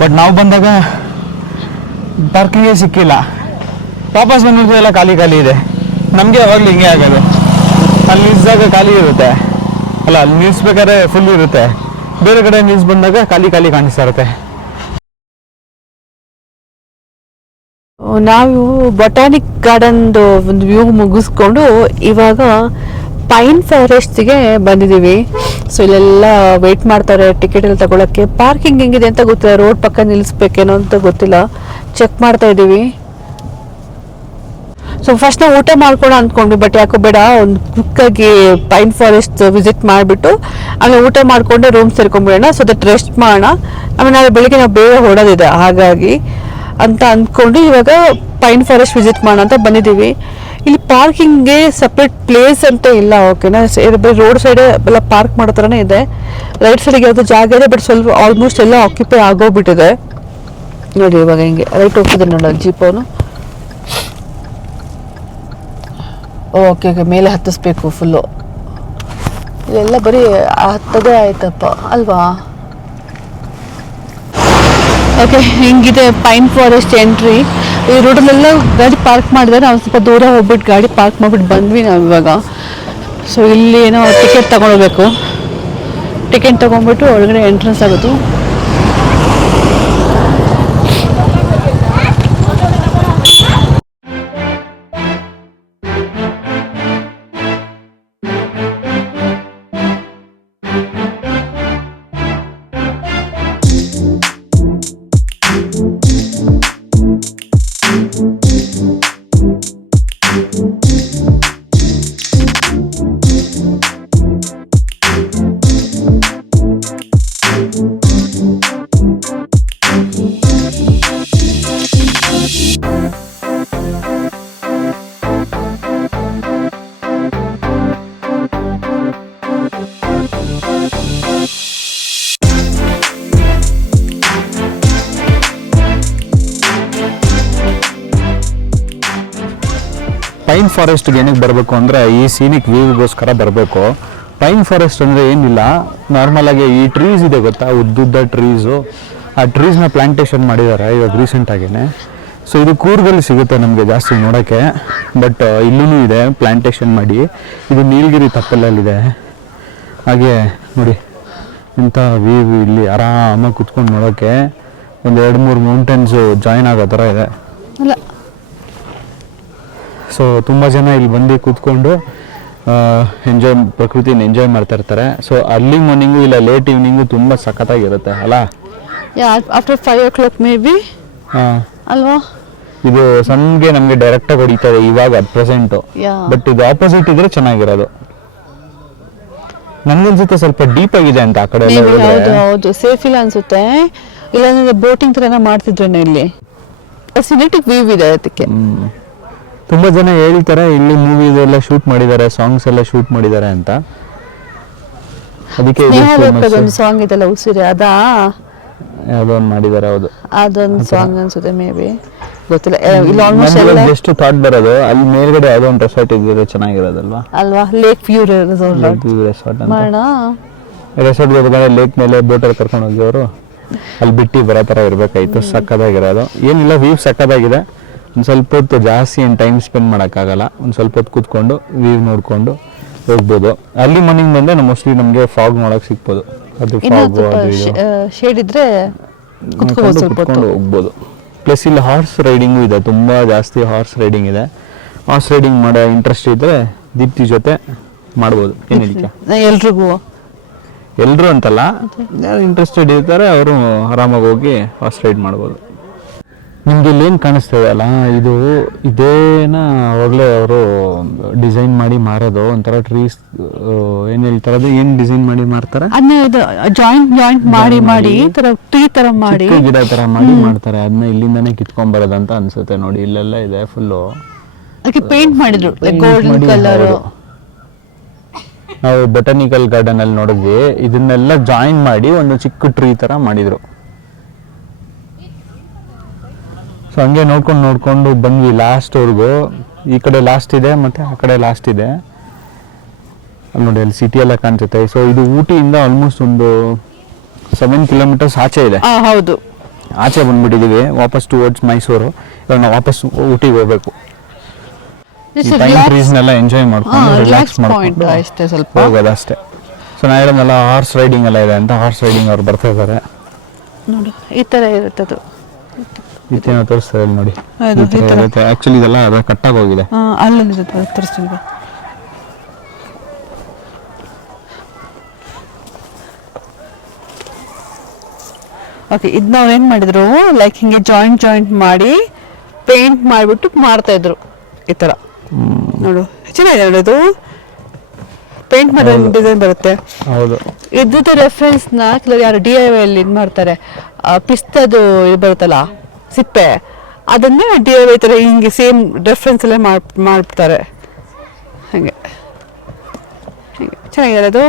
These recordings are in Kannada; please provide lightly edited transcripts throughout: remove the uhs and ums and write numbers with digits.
ಬಟ್ ನಾವು ಬಂದಾಗ ಪಾರ್ಕಿಂಗೇ ಸಿಕ್ಕಿಲ್ಲ. ವಾಪಸ್ ಬಂದಿದ್ದು ಎಲ್ಲ ಖಾಲಿ ಖಾಲಿ ಇದೆ. ನಮಗೆ ಯಾವಾಗಲೂ ಹಿಂಗೆ ಆಗೋದು, ಅಲ್ಲಿ ನಿಲ್ಸಿದಾಗ ಖಾಲಿ ಇರುತ್ತೆ, ಅಲ್ಲ ಅಲ್ಲಿ ನಿಲ್ಸ್ಬೇಕಾದ್ರೆ ಫುಲ್ ಇರುತ್ತೆ, ಬೇರೆ ಕಡೆ ನಿಲ್ಸ್ ಬಂದಾಗ ಖಾಲಿ ಖಾಲಿ ಕಾಣಿಸ್ತಾ ಇರುತ್ತೆ. ನಾವು ಬೊಟಾನಿಕ್ ಗಾರ್ಡನ್ದು ಒಂದು ವ್ಯೂ ಮುಗಿಸ್ಕೊಂಡು ಇವಾಗ ಪೈನ್ ಫಾರೆಸ್ಟ್ಗೆ ಬಂದಿದ್ದೀವಿ. ಸೊ ಇಲ್ಲೆಲ್ಲ ವೆಯ್ಟ್ ಮಾಡ್ತಾರೆ ಟಿಕೆಟ್ ಎಲ್ಲ ತಗೊಳಕ್ಕೆ. ಪಾರ್ಕಿಂಗ್ ಹೆಂಗಿದೆ ಅಂತ ಗೊತ್ತಿಲ್ಲ, ರೋಡ್ ಪಕ್ಕ ನಿಲ್ಲಿಸ್ಬೇಕೇನೋ ಅಂತ ಗೊತ್ತಿಲ್ಲ, ಚೆಕ್ ಮಾಡ್ತಾ ಇದ್ದೀವಿ. ಸೊ ಫಸ್ಟ್ ನಾವು ಊಟ ಮಾಡ್ಕೊಂಡು ಅಂದ್ಕೊಂಡ್ವಿ, ಬಟ್ ಯಾಕೋ ಬೇಡ, ಒಂದು ಕ್ವಿಕ್ಕಾಗಿ ಪೈನ್ ಫಾರೆಸ್ಟ್ ವಿಸಿಟ್ ಮಾಡಿಬಿಟ್ಟು ಆಮೇಲೆ ಊಟ ಮಾಡಿಕೊಂಡು ರೂಮ್ ಸೇರ್ಕೊಂಡ್ಬಿಡೋಣ, ಸೊ ದಟ್ ರೆಸ್ಟ್ ಮಾಡೋಣ, ಆಮೇಲೆ ನಾಳೆ ಬೆಳಿಗ್ಗೆ ನಾವು ಬೇಗ ಹೊಡೋದಿದೆ ಹಾಗಾಗಿ ಅಂತ ಅಂದ್ಕೊಂಡು ಇವಾಗ ಪೈನ್ ಫಾರೆಸ್ಟ್ ವಿಸಿಟ್ ಮಾಡೋಣ ಅಂತ ಬಂದಿದ್ದೀವಿ. ಇಲ್ಲಿ ಪಾರ್ಕಿಂಗ್ಗೆ ಸಪ್ರೇಟ್ ಪ್ಲೇಸ್ ಅಂತ ಇಲ್ಲ, ಓಕೆನಾ, ರೋಡ್ ಸೈಡ್ ಎಲ್ಲ ಪಾರ್ಕ್ ಮಾಡೋ ಥರನೇ ಇದೆ. ರೈಟ್ ಸೈಡಿಗೆ ಯಾವುದು ಜಾಗ ಇದೆ, ಬಟ್ ಸ್ವಲ್ಪ ಆಲ್ಮೋಸ್ಟ್ ಎಲ್ಲ ಆಕ್ಯುಪೈ ಆಗೋಗ್ಬಿಟ್ಟಿದೆ ನೋಡಿ. ಇವಾಗ ಹಿಂಗೆ ರೈಟ್ ಹೋಗ್ತಿದೆ ನೋಡೋ ಜೀಪ್ ಅವನು. ಓಕೆ ಓಕೆ, ಮೇಲೆ ಹತ್ತಿಸ್ಬೇಕು ಫುಲ್ಲು. ಇಲ್ಲೆಲ್ಲ ಬರೀ ಹತ್ತದೇ ಆಯ್ತಪ್ಪ ಅಲ್ವಾ. ಓಕೆ, ಹಿಂಗಿದೆ ಪೈನ್ ಫಾರೆಸ್ಟ್ ಎಂಟ್ರಿ. ಈ ರೋಡಲ್ಲೆಲ್ಲ ಗಾಡಿ ಪಾರ್ಕ್ ಮಾಡಿದ್ರೆ ನಾವು ಸ್ವಲ್ಪ ದೂರ ಹೋಗ್ಬಿಟ್ಟು ಗಾಡಿ ಪಾರ್ಕ್ ಮಾಡಿಬಿಟ್ಟು ಬಂದ್ವಿ ನಾವು ಇವಾಗ. ಸೊ ಇಲ್ಲಿ ಏನೋ ಟಿಕೆಟ್ ತಗೊಳ್ಬೇಕು, ಟಿಕೆಟ್ ತೊಗೊಂಡ್ಬಿಟ್ಟು ಒಳಗಡೆ ಎಂಟ್ರೆನ್ಸ್ ಆಗೋದು. ಪೈನ್ ಫಾರೆಸ್ಟ್ಗೆ ಏನಕ್ಕೆ ಬರಬೇಕು ಅಂದರೆ ಈ ಸೀನಿಕ್ ವ್ಯೂಗೋಸ್ಕರ ಬರಬೇಕು. ಪೈನ್ ಫಾರೆಸ್ಟ್ ಅಂದರೆ ಏನಿಲ್ಲ, ನಾರ್ಮಲಾಗಿ ಈ ಟ್ರೀಸ್ ಇದೆ ಗೊತ್ತಾ, ಉದ್ದುದ್ದ ಟ್ರೀಸು, ಆ ಟ್ರೀಸ್ನ ಪ್ಲಾಂಟೇಶನ್ ಮಾಡಿದ್ದಾರೆ ಇವಾಗ ರೀಸೆಂಟಾಗೇ. ಸೊ ಇದು ಕೂರ್ಗಲ್ಲಿ ಸಿಗುತ್ತೆ ನಮಗೆ ಜಾಸ್ತಿ ನೋಡೋಕ್ಕೆ, ಬಟ್ ಇಲ್ಲೂ ಇದೆ ಪ್ಲಾಂಟೇಶನ್ ಮಾಡಿ. ಇದು ನೀಲಗಿರಿ ತಪ್ಪಲಲ್ಲಿದೆ. ಹಾಗೆ ನೋಡಿ ಇಂಥ ವ್ಯೂ ಇಲ್ಲಿ ಆರಾಮಾಗಿ ಕುತ್ಕೊಂಡು ನೋಡೋಕ್ಕೆ ಒಂದು 2-3 ಮೌಂಟೇನ್ಸು ಜಾಯಿನ್ ಆಗೋ ಥರ ಇದೆ. ಸೊ ತುಂಬ ಜನ ಇಲ್ಲಿ ಬಂದು ಕೂತ್ಕೊಂಡು ಪ್ರಕೃತಿನ ಎಂಜಾಯ್ ಮಾಡ್ತಾ ಇರ್ತಾರೆ. ಸೊ ಅರ್ಲಿ ಮಾರ್ನಿಂಗು ಇಲ್ಲ ಲೇಟ್ ಈವ್ನಿಂಗು ತುಂಬ ಸಖತ್ತಾಗಿರುತ್ತೆ ಅಲ್ಲ. ಆಫ್ಟರ್ 5 o'clock ಮೇ ಬಿ ಅಲ್ವಾ. ಇದು ಸನ್ಗೆ ನಮಗೆ ಡೈರೆಕ್ಟಾಗಿ ಹೊಡಿತಾರೆ ಇವಾಗ ಅಟ್ ಪ್ರೆಸೆಂಟು, ಬಟ್ ಇದು ಆಪೋಸಿಟ್ ಇದ್ರೆ ಚೆನ್ನಾಗಿರೋದು. ನನ್ಗನ್ಸುತ್ತೆ ಸ್ವಲ್ಪ ಡೀಪ್ ಆಗಿದೆ ಅಂತ ಆ ಕಡೆ. ಹೌದು, ಸೇಫ್ ಇಲ್ಲ ಅನ್ಸುತ್ತೆ. ಇಲ್ಲಾಂದ್ರೆ ಬೋಟಿಂಗ್ ತರ ಮಾಡ್ತಿದ್ರೇನೆ ಇಲ್ಲಿ. ಸಿನೆಟಿಕ್ ವ್ಯೂ ಇದೆ ಅದಕ್ಕೆ. ತುಂಬ ಜನ ಹೇಳ್ತಾರೆ ಇಲ್ಲಿ ಮೂವೀಸ್ ಎಲ್ಲ ಶೂಟ್ ಮಾಡಿದ್ದಾರೆ, ಸಾಂಗ್ಸ್ ಎಲ್ಲ ಶೂಟ್ ಮಾಡಿದ್ದಾರೆ ಅಂತ. ಅದಕ್ಕೆ ಒಂದು ಸಾಂಗ್ ಇದೆಲ್ಲ ಉಸಿರಿ ಅದಾ ಯಾವುದೋ ಒಂದು ಮಾಡಿದ್ದಾರೆ. ಹೌದು, ಅದೊಂದು ಸಾಂಗ್ ಅನ್ಸುತ್ತೆ ಮೇ ಬಿ, ಗೊತ್ತಿಲ್ಲ. ಇಲ್ಲಿ ಆಲ್ಮೋಸ್ಟ್ ಎಲ್ಲ ಎಷ್ಟು ಥಾಟ್ ಬರೋದು ಅಲ್ಲಿ ಮೇಲ್ಗಡೆ ಯಾವುದೋ ಒಂದು ರೆಸಾರ್ಟ್ ಇದ್ರೆ ಚೆನ್ನಾಗಿರೋದಲ್ವಾ ಅಲ್ವಾ. ಲೇಕ್ ವ್ಯೂ ರೆಸಾರ್ಟ್ ಮಾಡೋಣ. ರೆಸಾರ್ಟ್ ಹೋಗ್ಬೇಕಾದ್ರೆ ಲೇಕ್ ಮೇಲೆ ಬೋಟಲ್ಲಿ ಕರ್ಕೊಂಡು ಹೋಗಿವರು ಅಲ್ಲಿ ಬಿಟ್ಟು ಬರೋ ಥರ ಇರಬೇಕಾಯ್ತು. ಸಕ್ಕದಾಗಿರೋದು ಏನಿಲ್ಲ, ವ್ಯೂ ಸಕ್ಕದಾಗಿದೆ. ಒಂದು ಸ್ವಲ್ಪ ಹೊತ್ತು ಜಾಸ್ತಿ ಏನು ಟೈಮ್ ಸ್ಪೆಂಡ್ ಮಾಡೋಕ್ಕಾಗಲ್ಲ, ಒಂದು ಸ್ವಲ್ಪ ಹೊತ್ತು ಕೂತ್ಕೊಂಡು ವ್ಯೂ ನೋಡಿಕೊಂಡು ಹೋಗ್ಬೋದು. ಅಲ್ಲಿ ಮಾರ್ನಿಂಗ್ ಬಂದರೆ ಮೋಸ್ಟ್ಲಿ ನಮಗೆ ಫಾಗ್ ನೋಡೋಕೆ ಸಿಗ್ಬೋದು. ಅದು ಫಾಗು ಶೇಡ್ ಇದ್ರೆ ಕುತ್ಕೊಂಡು ಹೋಗ್ಬೋದು. ಪ್ಲಸ್ ಇಲ್ಲಿ ಹಾರ್ಸ್ ರೈಡಿಂಗು ಇದೆ, ತುಂಬ ಜಾಸ್ತಿ ಹಾರ್ಸ್ ರೈಡಿಂಗ್ ಇದೆ. ಹಾರ್ಸ್ ರೈಡಿಂಗ್ ಮಾಡೋ ಇಂಟ್ರೆಸ್ಟ್ ಇದ್ದರೆ ದೀಪ್ತಿ ಜೊತೆ ಮಾಡ್ಬೋದು. ಏನಿಲ್ಲ, ಎಲ್ರು ಅಂತಲ್ಲ, ಯಾರು ಇಂಟ್ರೆಸ್ಟೆಡ್ ಇರ್ತಾರೆ ಅವರು ಆರಾಮಾಗಿ ಹೋಗಿ ಹಾರ್ಸ್ ರೈಡ್ ಮಾಡ್ಬೋದು. ನಿಮ್ಗೆ ಇಲ್ಲೇನು ಕಾಣಿಸ್ತದೆ ಅಲ್ಲ, ಇದೇನ ಅವಾಗಲೇ ಅವರು ಡಿಸೈನ್ ಮಾಡಿ ಮಾರೋದು. ಒಂಥರ ಟ್ರೀಸ್ ಏನು ಹೇಳ್ತಾರದು, ಏನು ಡಿಸೈನ್ ಮಾಡಿ ಮಾರ್ತಾರೆ, ಜಾಯಿಂಟ್ ಮಾಡಿ ಟ್ರೀ ತರ ಮಾಡಿ ಗಿಡ ತರ ಮಾಡಿ ಮಾಡ್ತಾರೆ. ಅದನ್ನ ಇಲ್ಲಿಂದಾನೆ ಕಿತ್ಕೊಂಡ್ ಬರೋದಂತ ಅನ್ಸುತ್ತೆ. ನೋಡಿ ಇಲ್ಲೆಲ್ಲ ಇದೆ ಫುಲ್ಲು, ಅದಕ್ಕೆ ಪೇಂಟ್ ಮಾಡಿದ್ರು ಗೋಲ್ಡನ್ ಕಲರ್. ನಾವು ಬೊಟಾನಿಕಲ್ ಗಾರ್ಡನ್ ಅಲ್ಲಿ ನೋಡಿದ್ವಿ, ಇದನ್ನೆಲ್ಲ ಜಾಯಿನ್ ಮಾಡಿ ಒಂದು ಚಿಕ್ಕ ಟ್ರೀ ತರ ಮಾಡಿದ್ರು. ಸೊ ಹಂಗೆ ನೋಡ್ಕೊಂಡು ಬಂದ್ವಿ ಲಾಸ್ಟ್ವರೆಗೂ. ಈ ಕಡೆ ಲಾಸ್ಟ್ ಇದೆ ಮತ್ತೆ ಆ ಕಡೆ ಲಾಸ್ಟ್ ಇದೆ. ಅಲ್ಲಿ ನೋಡಿ ಅಲ್ಲಿ ಸಿಟಿ ಎಲ್ಲ ಕಾಣಿಸುತ್ತೆ. ಸೊ ಇದು ಊಟಿಯಿಂದ ಆಲ್ಮೋಸ್ಟ್ ಒಂದು 7 kilometers ಆಚೆ ಇದೆ. ಹೌದು, ಆಚೆ ಬಂದ್ಬಿಟ್ಟಿದ್ದೀವಿ ವಾಪಸ್ ಟುವರ್ಡ್ಸ್ ಮೈಸೂರು. ಇವಾಗ ನಾವು ವಾಪಸ್ ಊಟಿಗೆ ಹೋಗ್ಬೇಕು. ಪೈನ್ ಟ್ರೀಸ್ನೆಲ್ಲ ಎಂಜಾಯ್ ಮಾಡ್ಕೊಂಡು ರಿಲ್ಯಾಕ್ಸ್ ಮಾಡ್ಕೊಂಡು ಅಷ್ಟೇ ಸ್ವಲ್ಪ ಹೋಗೋದಷ್ಟೇ. ಸೊ ನಾ ಹೇಳೋದಲ್ಲ ಹಾರ್ಸ್ ರೈಡಿಂಗ್ ಎಲ್ಲ ಇದೆ ಅಂತ, ಹಾರ್ಸ್ ರೈಡಿಂಗ್ ಅವ್ರು ಬರ್ತಾ ಇದ್ದಾರೆ ನೋಡು. ಈ ಥರ ಇರುತ್ತೆ ಅದು. ಇತ್ತೇನೋ ತೋರಿಸ್ತಾರೆ ಇಲ್ಲಿ ನೋಡಿ. ಹೌದು, ಈ ಥರ ಇರುತ್ತೆ ಆ್ಯಕ್ಚುಲಿ ಇದೆಲ್ಲ ಅದ ಕಟ್ಟಾಗಿ ಹೋಗಿದೆ. ಅಲ್ಲಿರುತ್ತೆ ತೋರಿಸ್ತೀವಿ. ಓಕೆ, ಇದು ನಾವು ಏನು ಮಾಡಿದ್ರು ಲೈಕ್ ಹಿಂಗೆ ಜಾಯಿಂಟ್ ಮಾಡಿ ಪೇಂಟ್ ಮಾಡಿಬಿಟ್ಟು ಮಾಡ್ತಾ ಇದ್ರು ಈ ಥರ. ನೋಡು ಚೆನ್ನಾಗಿದೆ ನೋಡಿ, ಇದು ಪೇಂಟ್ ಮಾಡೋ ಡಿಸೈನ್ ಬರುತ್ತೆ. ಹೌದು, ಇದ್ರದ್ದು ರೆಫರೆನ್ಸ್ನ ಕೆಲವರು ಯಾರು DIY ಅಲ್ಲಿ ಇದು ಮಾಡ್ತಾರೆ, ಪಿಸ್ತದು ಇದು ಬರುತ್ತಲ್ಲ ಸಿಪ್ಪೆ, ಅದನ್ನ DIY ಥರ ಹಿಂಗೆ ಸೇಮ್ ರೆಫರೆನ್ಸ್ ಎಲ್ಲ ಮಾಡ್ಬಿಡ್ತಾರೆ. ಹಾಗೆ ಚೆನ್ನಾಗಿದೆ ಅದು.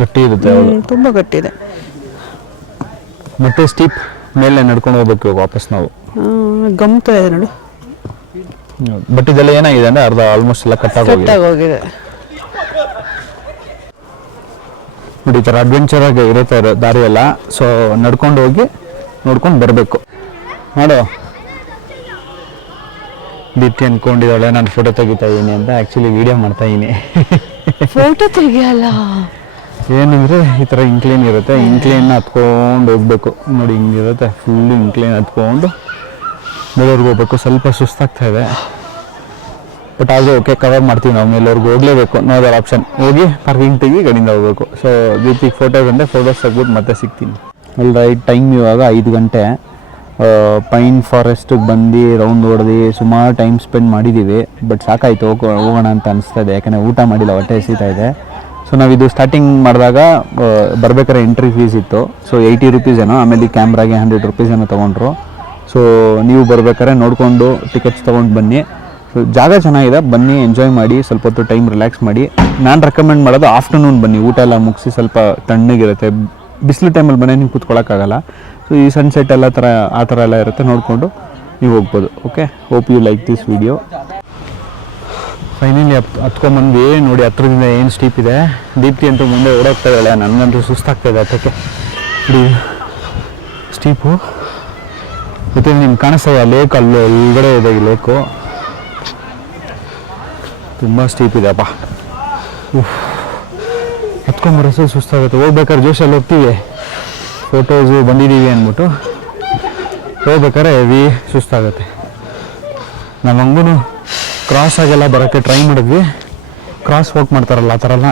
ಗಟ್ಟಿ ಇರುತ್ತೆ, ತುಂಬ ಗಟ್ಟಿದೆ. ಮತ್ತೆ ಸ್ಟೀಪ್ ಮೇಲೆ ನಡ್ಕೊಂಡು ಹೋಗ್ಬೇಕು ವಾಪಸ್ ನಾವು. ಗಮ್ತಾ ಇದೆ ನೋಡು. ಬಟ್ ಇದೆಲ್ಲ ಏನಾಗಿದೆ ಅಂದ್ರೆ ಅರ್ಧ ಆಲ್ಮೋಸ್ಟ್ ಎಲ್ಲ ಕಟ್ಟಾಗೋಗಿದೆ. ನೋಡಿ ಈ ಥರ ಅಡ್ವೆಂಚರ್ ಆಗಿ ಇರುತ್ತೆ ದಾರಿ ಎಲ್ಲ. ಸೊ ನಡ್ಕೊಂಡು ಹೋಗಿ ನೋಡ್ಕೊಂಡು ಬರಬೇಕು. ನೋಡು ದೀಪ್ತಿ ಅನ್ಕೊಂಡಿದ್ದಾಳೆ ನಾನು ಫೋಟೋ ತೆಗಿತಾ ಇದ್ದೀನಿ ಅಂತ, ಆ್ಯಕ್ಚುಲಿ ವಿಡಿಯೋ ಮಾಡ್ತಾ ಇದ್ದೀನಿ. ಫೋಟೋ ತೆಗಿಯಲ್ಲ, ಏನಂದರೆ ಈ ಥರ ಇಂಕ್ಲೈನ್ ಇರುತ್ತೆ, ಇಂಕ್ಲೈನ್ನ ಹತ್ಕೊಂಡು ಹೋಗ್ಬೇಕು. ನೋಡಿ ಹಿಂಗಿರುತ್ತೆ, ಫುಲ್ಲು ಇಂಕ್ಲೈನ್ ಹತ್ಕೊಂಡು ಮೇಲವ್ರಿಗೆ ಹೋಗ್ಬೇಕು. ಸ್ವಲ್ಪ ಸುಸ್ತಾಗ್ತಾ ಇದೆ, ಬಟ್ ಆದರೂ ಓಕೆ ಕವರ್ ಮಾಡ್ತೀವಿ ನಾವು. ಮೇಲವ್ರಿಗೆ ಹೋಗಲೇಬೇಕು, ನೋ ಅದರ್ ಆಪ್ಷನ್. ಹೋಗಿ ಪಾರ್ಕಿಂಗ್ ತೆಗಿ ಗಡಿಯಿಂದ ಹೋಗ್ಬೇಕು. ಸೊ ದೀಪಿಗೆ ಫೋಟೋಸ್ ತೆಗ್ಬಿಟ್ಟು ಮತ್ತೆ ಸಿಗ್ತೀನಿ. ಅಲ್ಲಿ ರೈಟ್ ಟೈಮ್ ಇವಾಗ 5 ಗಂಟೆ. ಪೈನ್ ಫಾರೆಸ್ಟಿಗೆ ಬಂದು ರೌಂಡ್ ಹೊಡೆದು ಸುಮಾರು ಟೈಮ್ ಸ್ಪೆಂಡ್ ಮಾಡಿದ್ದೀವಿ. ಬಟ್ ಸಾಕಾಯಿತು, ಹೋಗೋಣ ಅಂತ ಅನಿಸ್ತಾ ಇದೆ, ಯಾಕಂದರೆ ಊಟ ಮಾಡಿಲ್ಲ, ಹೊಟ್ಟೆ ಹಸಿತಾ ಇದೆ. ಸೊ ನಾವಿದು ಸ್ಟಾರ್ಟಿಂಗ್ ಮಾಡಿದಾಗ ಬರ್ಬೇಕಾದ್ರೆ ಎಂಟ್ರಿ ಫೀಸ್ ಇತ್ತು. ಸೊ 80 ರುಪೀಸ್ ಏನೋ, ಆಮೇಲೆ ಕ್ಯಾಮ್ರಾಗೆ 100 ರುಪೀಸ್ ಏನೋ ತೊಗೊಂಡ್ರು. ಸೊ ನೀವು ಬರ್ಬೇಕಾದ್ರೆ ನೋಡಿಕೊಂಡು ಟಿಕೆಟ್ಸ್ ತೊಗೊಂಡು ಬನ್ನಿ. ಸೊ ಜಾಗ ಚೆನ್ನಾಗಿದೆ, ಬನ್ನಿ ಎಂಜಾಯ್ ಮಾಡಿ, ಸ್ವಲ್ಪ ಹೊತ್ತು ಟೈಮ್ ರಿಲ್ಯಾಕ್ಸ್ ಮಾಡಿ. ನಾನು ರೆಕಮೆಂಡ್ ಮಾಡೋದು ಆಫ್ಟರ್ನೂನ್ ಬನ್ನಿ, ಊಟ ಎಲ್ಲ ಮುಗಿಸಿ ಸ್ವಲ್ಪ ತಣ್ಣಗಿರುತ್ತೆ. ಬಿಸಿಲು ಟೈಮಲ್ಲಿ ಬನ್ನಿ, ನೀವು ಕೂತ್ಕೊಳ್ಳೋಕ್ಕಾಗಲ್ಲ. ಸೊ ಈ ಸನ್ಸೆಟ್ ಎಲ್ಲ ಆ ಥರ ಎಲ್ಲ ಇರುತ್ತೆ, ನೋಡಿಕೊಂಡು ನೀವು ಹೋಗ್ಬೋದು. Okay, hope you like this video. Finally ಹತ್ಕೊಂಡ್ಬಂದ್ವಿ. ನೋಡಿ ಹತ್ರದಿಂದ ಏನು ಸ್ಟೀಪ್ ಇದೆ. ದೀಪ್ತಿ ಅಂತೂ ಮುಂದೆ ಓಡೋಗ್ತಾ ಇದ್ದಾಳೆ, ನನಗಂತೂ ಸುಸ್ತಾಗ್ತಾ ಇದೆ ಹತ್ತಕ್ಕೆ. ನೋಡಿ ಸ್ಟೀಪು, ಮತ್ತು ನಿಮ್ಗೆ ಕಾಣಿಸ್ತಾ ಇದೆ ಲೇಕ್, ಅಲ್ಲೂ ಒಳಗಡೆ ಇದೆ ಈ ಲೇಕು. ತುಂಬ ಸ್ಟೀಪ್ ಇದೆಯಪ್ಪ. ಹತ್ಕೊಂಬರೋಸು ಸುಸ್ತಾಗುತ್ತೆ. ಹೋಗ್ಬೇಕಾದ್ರೆ ಜೋಶಲ್ಲಿ ಹೋಗ್ತೀವಿ, ಫೋಟೋಸು ಬಂದಿದ್ದೀವಿ ಅಂದ್ಬಿಟ್ಟು. ಹೋಗ್ಬೇಕಾದ್ರೆ ಹೆವಿ ಸುಸ್ತಾಗುತ್ತೆ. ನಮ್ಮ ಹಂಗೂ ಕ್ರಾಸ್ ಆಗೆಲ್ಲ ಬರೋಕ್ಕೆ ಟ್ರೈ ಮಾಡಿದ್ವಿ. ಕ್ರಾಸ್ ವಾಕ್ ಮಾಡ್ತಾರಲ್ಲ ಆ ಥರ ಎಲ್ಲ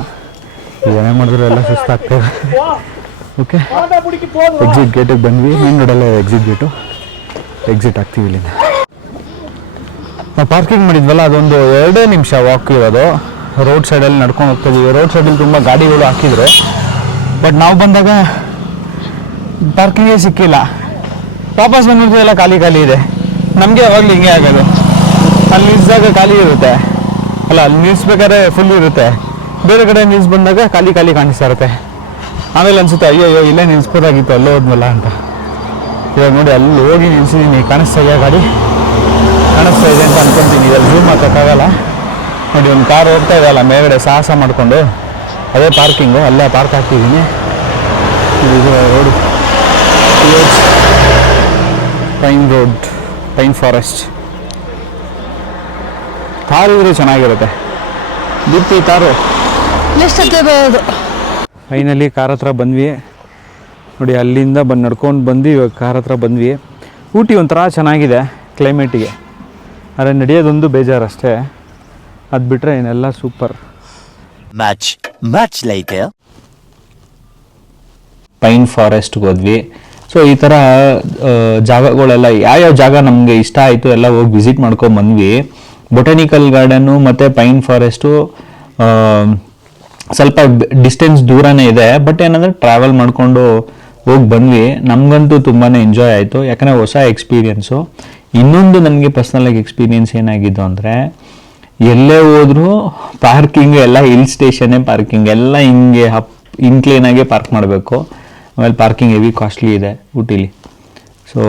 ಏನೇ ಮಾಡಿದ್ರು ಎಲ್ಲ ಸುಸ್ತಾಗ್ತದೆ. ಓಕೆ, ಎಕ್ಸಿಟ್ ಗೇಟಿಗೆ ಬಂದ್ವಿ. ಮೇನ್ ರೋಡಲ್ಲೇ ಎಕ್ಸಿಟ್ ಗೇಟು. ಎಕ್ಸಿಟ್ ಆಗ್ತೀವಿ ಇಲ್ಲಿಂದ. ನಾವು ಪಾರ್ಕಿಂಗ್ ಮಾಡಿದ್ವಲ್ಲ, ಅದೊಂದು 2 ನಿಮಿಷ ವಾಕ್ ಇರೋದು. ರೋಡ್ ಸೈಡಲ್ಲಿ ನಡ್ಕೊಂಡು ಹೋಗ್ತಾಯಿದ್ದೀವಿ. ರೋಡ್ ಸೈಡಲ್ಲಿ ತುಂಬ ಗಾಡಿಗಳು ಹಾಕಿದ್ರು, ಬಟ್ ನಾವು ಬಂದಾಗ ಪಾರ್ಕಿಂಗೇ ಸಿಕ್ಕಿಲ್ಲ. ವಾಪಸ್ ಬಂದ್ಬಿಟ್ಟು ಎಲ್ಲ ಖಾಲಿ ಇದೆ. ನಮಗೆ ಯಾವಾಗಲೂ ಹಿಂಗೆ ಆಗೋದು, ಅಲ್ಲಿ ನಿಲ್ಸಿದಾಗ ಖಾಲಿ ಇರುತ್ತೆ ಅಲ್ಲ, ಅಲ್ಲಿ ನಿಲ್ಲಿಸ್ಬೇಕಾದ್ರೆ ಫುಲ್ ಇರುತ್ತೆ, ಬೇರೆ ಕಡೆ ನಿಲ್ಸಿ ಬಂದಾಗ ಖಾಲಿ ಕಾಣಿಸ್ತಾ ಇರುತ್ತೆ. ಆಮೇಲೆ ಅನ್ಸುತ್ತೆ ಅಯ್ಯೋ ಇಲ್ಲೇ ನಿಲ್ಸ್ಬೋದಾಗಿತ್ತು, ಅಲ್ಲೇ ಹೋದ್ವಲ್ಲ ಅಂತ. ಇವಾಗ ನೋಡಿ ಅಲ್ಲಿ ಹೋಗಿ ನಿಲ್ಸಿದ್ದೀನಿ, ಕಾಣಿಸ್ತಾ ಇದೆಯಾ ಗಾಡಿ? ಕಾಣಿಸ್ತಾ ಇದೆ ಅಂತ ಅನ್ಕೊಂತೀನಿ. ಇಲ್ಲಿ ಝೂಮ್ ಹಾಕೋಕ್ಕಾಗಲ್ಲ. ನೋಡಿ ಒಂದು ಕಾರ್ ಹೋಗ್ತಾ ಇದೆ ಅಲ್ಲ ಮೇಲ್ಗಡೆ, ಸಾಹಸ ಮಾಡಿಕೊಂಡು, ಅದೇ ಪಾರ್ಕಿಂಗು, ಅಲ್ಲೇ ಪಾರ್ಕ್ ಹಾಕ್ತಿದ್ದೀನಿ. ಇದು road pine road, pine forest. Car ಇದ್ರೆ ಚೆನ್ನಾಗಿರುತ್ತೆ. ದೀಪ್ತಿ ಕಾರು ಎಷ್ಟೊತ್ತಿರಬಹುದು. ಫೈನಲಿ ಕಾರ್ ಹತ್ರ ಬಂದ್ವಿ. ನೋಡಿ ಅಲ್ಲಿಂದ ನಡ್ಕೊಂಡು ಬಂದು ಇವಾಗ ಕಾರ್ ಹತ್ರ ಬಂದ್ವಿ. ಊಟಿ ಒಂಥರ ಚೆನ್ನಾಗಿದೆ ಕ್ಲೈಮೇಟಿಗೆ, ಆದರೆ ನಡೆಯೋದೊಂದು ಬೇಜಾರಷ್ಟೇ. ಅದು ಬಿಟ್ಟರೆ ಏನೆಲ್ಲ ಸೂಪರ್. much later ಪೈನ್ ಫಾರೆಸ್ಟ್ಗೆ ಹೋದ್ವಿ. ಸೊ ಈ ಥರ ಜಾಗಗಳೆಲ್ಲ ಯಾವ್ಯಾವ ಜಾಗ ನಮಗೆ ಇಷ್ಟ ಆಯಿತು ಎಲ್ಲ ಹೋಗಿ ವಿಸಿಟ್ ಮಾಡ್ಕೊಂಡು ಬಂದ್ವಿ. ಬೊಟಾನಿಕಲ್ ಗಾರ್ಡನ್ನು ಮತ್ತು ಪೈನ್ ಫಾರೆಸ್ಟು ಸ್ವಲ್ಪ ಡಿಸ್ಟೆನ್ಸ್ ದೂರನೇ ಇದೆ, ಬಟ್ ಏನಂದರೆ ಟ್ರಾವೆಲ್ ಮಾಡಿಕೊಂಡು ಹೋಗಿ ಬಂದ್ವಿ. ನಮಗಂತೂ ತುಂಬಾ ಎಂಜಾಯ್ ಆಯಿತು, ಯಾಕಂದರೆ ಹೊಸ ಎಕ್ಸ್ಪೀರಿಯೆನ್ಸು. ಇನ್ನೊಂದು ನನಗೆ ಪರ್ಸ್ನಲಾಗಿ ಎಕ್ಸ್ಪೀರಿಯೆನ್ಸ್ ಏನಾಗಿದ್ದು ಅಂದರೆ, ಎಲ್ಲೇ ಹೋದರೂ ಪಾರ್ಕಿಂಗ್ ಎಲ್ಲ ಹಿಲ್ ಸ್ಟೇಷನ್ನೇ ಪಾರ್ಕಿಂಗ್, ಎಲ್ಲ ಹಿಂಗೆ ಇನ್ಕ್ಲೈನಾಗೆ ಪಾರ್ಕ್ ಮಾಡಬೇಕು. ಆಮೇಲೆ ಪಾರ್ಕಿಂಗ್ ಹೆವಿ ಕಾಸ್ಟ್ಲಿ ಇದೆ ಊಟಿಲಿ. ಸೊ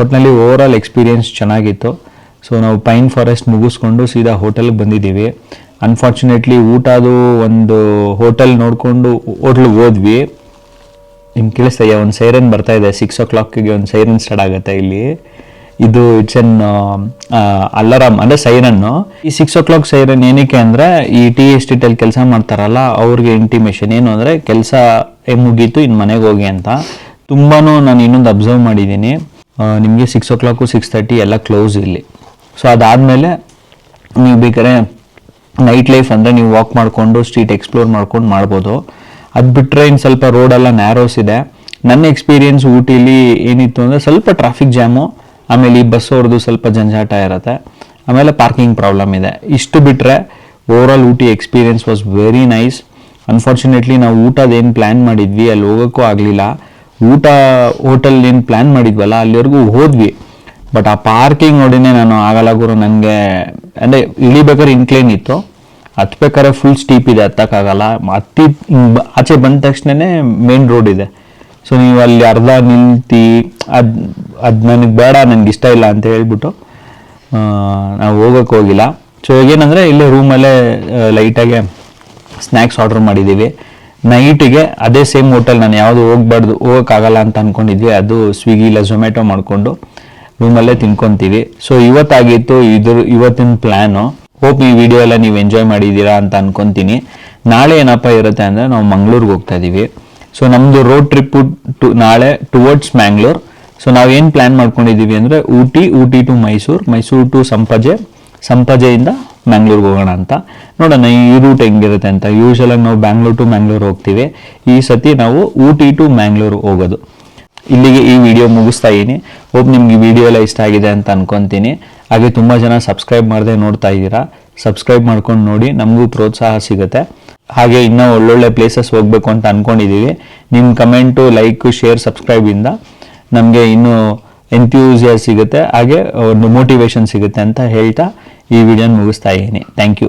ಒಟ್ಟಿನಲ್ಲಿ ಓವರಾಲ್ ಎಕ್ಸ್ಪೀರಿಯೆನ್ಸ್ ಚೆನ್ನಾಗಿತ್ತು. ಸೊ ನಾವು ಪೈನ್ ಫಾರೆಸ್ಟ್ ಮುಗಿಸ್ಕೊಂಡು ಸೀದಾ ಹೋಟೆಲ್ಗೆ ಬಂದಿದ್ದೀವಿ. ಅನ್ಫಾರ್ಚುನೇಟ್ಲಿ ಊಟದು ಒಂದು ಹೋಟೆಲ್ ನೋಡಿಕೊಂಡು ಹೋಟ್ಲಿಗೆ ಹೋದ್ವಿ. ನಿಮ್ಗೆ ಕೇಳಿಸ್ತಾ ಒಂದು ಸೈರನ್ ಬರ್ತಾ ಇದೆ, 6 o'clock ಒಂದು ಸೈರನ್ ಸ್ಟಾರ್ಟ್ ಆಗುತ್ತೆ ಇಲ್ಲಿ. ಇದು ಇಟ್ಸ್ ಎನ್ ಅಲಾರಾಮ್ ಅಂದರೆ ಸೈರನ್ನು. ಈ 6 o'clock ಸೈರನ್ ಏನಕ್ಕೆ ಅಂದರೆ ಈ ಟಿ ಎಸ್ಟೇಟಲ್ಲಿ ಕೆಲಸ ಮಾಡ್ತಾರಲ್ಲ ಅವ್ರಿಗೆ ಇಂಟಿಮೇಷನ್ ಏನು ಅಂದರೆ ಕೆಲಸ ಮುಗೀತು ಇನ್ನು ಮನೆಗೆ ಹೋಗಿ ಅಂತ. ತುಂಬಾ ನಾನು ಇನ್ನೊಂದು ಅಬ್ಸರ್ವ್ ಮಾಡಿದ್ದೀನಿ, ನಿಮಗೆ 6 o'clock 6:30 ಎಲ್ಲ ಕ್ಲೋಸ್ ಇಲ್ಲಿ. ಸೊ ಅದಾದಮೇಲೆ ನೀವು ಬೇಕಾದ್ರೆ ನೈಟ್ ಲೈಫ್ ಅಂದರೆ ನೀವು ವಾಕ್ ಮಾಡಿಕೊಂಡು ಸ್ಟ್ರೀಟ್ ಎಕ್ಸ್ಪ್ಲೋರ್ ಮಾಡ್ಕೊಂಡು ಮಾಡ್ಬೋದು. ಅದು ಬಿಟ್ಟರೆ ಇನ್ನು ಸ್ವಲ್ಪ ರೋಡೆಲ್ಲ ನ್ಯಾರೋಸ್ ಇದೆ. ನನ್ನ ಎಕ್ಸ್ಪೀರಿಯನ್ಸ್ ಊಟಿಲಿ ಏನಿತ್ತು ಅಂದರೆ ಸ್ವಲ್ಪ ಟ್ರಾಫಿಕ್ ಜಾಮು, ಆಮೇಲೆ ಈ ಬಸ್ ಅವ್ರದ್ದು ಸ್ವಲ್ಪ ಜಂಜಾಟ ಇರುತ್ತೆ, ಆಮೇಲೆ ಪಾರ್ಕಿಂಗ್ ಪ್ರಾಬ್ಲಮ್ ಇದೆ. ಇಷ್ಟು ಬಿಟ್ಟರೆ overall Ooty experience was very nice. Unfortunately ನಾವು ಊಟದೇನು ಪ್ಲ್ಯಾನ್ ಮಾಡಿದ್ವಿ ಅಲ್ಲಿ ಹೋಗೋಕ್ಕೂ ಆಗಲಿಲ್ಲ. ಊಟ ಹೋಟೆಲ್ ಏನು ಪ್ಲ್ಯಾನ್ ಮಾಡಿದ್ವಲ್ಲ ಅಲ್ಲಿವರೆಗೂ ಹೋದ್ವಿ, ಬಟ್ ಆ ಪಾರ್ಕಿಂಗ್ ನೋಡಿನೇ ನಾನು ಆಗಲ್ಲ ಗುರು, ನನಗೆ ಅಂದರೆ ಇಳಿಬೇಕಾದ್ರೆ ಇನ್ಕ್ಲೇನ್ ಇತ್ತು, ಹತ್ಬೇಕಾದ್ರೆ ಫುಲ್ ಸ್ಟೀಪ್ ಇದೆ, ಹತ್ತಕ್ಕಾಗಲ್ಲ. ಆಚೆ ಬಂದ ತಕ್ಷಣವೇ ಮೇನ್ ರೋಡ್ ಇದೆ. ಸೊ ನೀವು ಅಲ್ಲಿ ಅರ್ಧ ನಿಲ್ತಿ ಅದು ನನಗೆ ಬೇಡ, ನನಗೆ ಇಷ್ಟ ಇಲ್ಲ ಅಂತ ಹೇಳ್ಬಿಟ್ಟು ನಾವು ಹೋಗೋಕ್ಕೆ ಹೋಗಿಲ್ಲ. ಸೊ ಈಗೇನಂದರೆ ಇಲ್ಲೇ ರೂಮಲ್ಲೇ ಲೈಟಾಗೆ ಸ್ನ್ಯಾಕ್ಸ್ ಆರ್ಡ್ರ್ ಮಾಡಿದ್ದೀವಿ. ನೈಟಿಗೆ ಅದೇ ಸೇಮ್ ಹೋಟೆಲ್, ನಾನು ಯಾವುದು ಹೋಗೋಕ್ಕಾಗಲ್ಲ ಅಂತ ಅಂದ್ಕೊಂಡಿದ್ವಿ, ಅದು ಸ್ವಿಗ್ಗಿ ಇಲ್ಲ ಝೊಮ್ಯಾಟೊ ಮಾಡಿಕೊಂಡು ರೂಮಲ್ಲೇ ತಿನ್ಕೊತೀವಿ. ಸೊ ಇವತ್ತಾಗಿತ್ತು ಇವತ್ತಿನ ಪ್ಲ್ಯಾನು. ಹೋಪ್ ಈ ವಿಡಿಯೋ ಎಲ್ಲ ನೀವು ಎಂಜಾಯ್ ಮಾಡಿದ್ದೀರಾ ಅಂತ ಅನ್ಕೊತೀನಿ. ನಾಳೆ ಏನಪ್ಪ ಇರುತ್ತೆ ಅಂದರೆ ನಾವು ಮಂಗಳೂರಿಗೆ ಹೋಗ್ತಾ ಇದ್ದೀವಿ. ಸೊ ನಮ್ಮದು ರೋಡ್ ಟ್ರಿಪ್ಪು ನಾಳೆ ಟುವರ್ಡ್ಸ್ ಮ್ಯಾಂಗ್ಳೂರ್. ಸೊ ನಾವೇನು ಪ್ಲ್ಯಾನ್ ಮಾಡ್ಕೊಂಡಿದ್ದೀವಿ ಅಂದರೆ ಊಟಿ ಟು ಮೈಸೂರು ಟು ಸಂಪಾಜೆಯಿಂದ ಮ್ಯಾಂಗ್ಳೂರ್ಗೆ ಹೋಗೋಣ ಅಂತ. ನೋಡೋಣ ಈ ರೂಟ್ ಹೆಂಗಿರುತ್ತೆ ಅಂತ. ಯೂಶಲಾಗಿ ನಾವು ಬ್ಯಾಂಗ್ಳೂರ್ ಟು ಮ್ಯಾಂಗ್ಳೂರ್ ಹೋಗ್ತೀವಿ, ಈ ಸತಿ ನಾವು ಊಟಿ ಟು ಮ್ಯಾಂಗ್ಳೂರ್ ಹೋಗೋದು. ಇಲ್ಲಿಗೆ ಈ ವಿಡಿಯೋ ಮುಗಿಸ್ತಾ ಇದ್ದೀನಿ. ಹೋಪ್ ನಿಮ್ಗೆ ಈ ವಿಡಿಯೋ ಎಲ್ಲ ಇಷ್ಟ ಆಗಿದೆ ಅಂತ ಅನ್ಕೊತೀನಿ. ಹಾಗೆ ತುಂಬ ಜನ ಸಬ್ಸ್ಕ್ರೈಬ್ ಮಾಡದೆ ನೋಡ್ತಾ ಇದ್ದೀರಾ, ಸಬ್ಸ್ಕ್ರೈಬ್ ಮಾಡ್ಕೊಂಡು ನೋಡಿ, ನಮಗೂ ಪ್ರೋತ್ಸಾಹ ಸಿಗುತ್ತೆ. ಹಾಗೆ ಇನ್ನೂ ಒಳ್ಳೊಳ್ಳೆ ಪ್ಲೇಸಸ್ ಹೋಗಬೇಕು ಅಂತ ಅಂದ್ಕೊಂಡಿದ್ದೀವಿ. ನಿಮ್ಮ ಕಮೆಂಟು, ಲೈಕು, ಶೇರ್, ಸಬ್ಸ್ಕ್ರೈಬಿಂದ ನಮಗೆ ಇನ್ನೂ ಎಂಥ್ಯೂಸಿಯಾಸ್ ಸಿಗುತ್ತೆ, ಹಾಗೆ ಒಂದು ಮೋಟಿವೇಶನ್ ಸಿಗುತ್ತೆ ಅಂತ ಹೇಳ್ತಾ ಈ ವಿಡಿಯೋನ ಮುಗಿಸ್ತಾ ಇದ್ದೀನಿ. Thank you.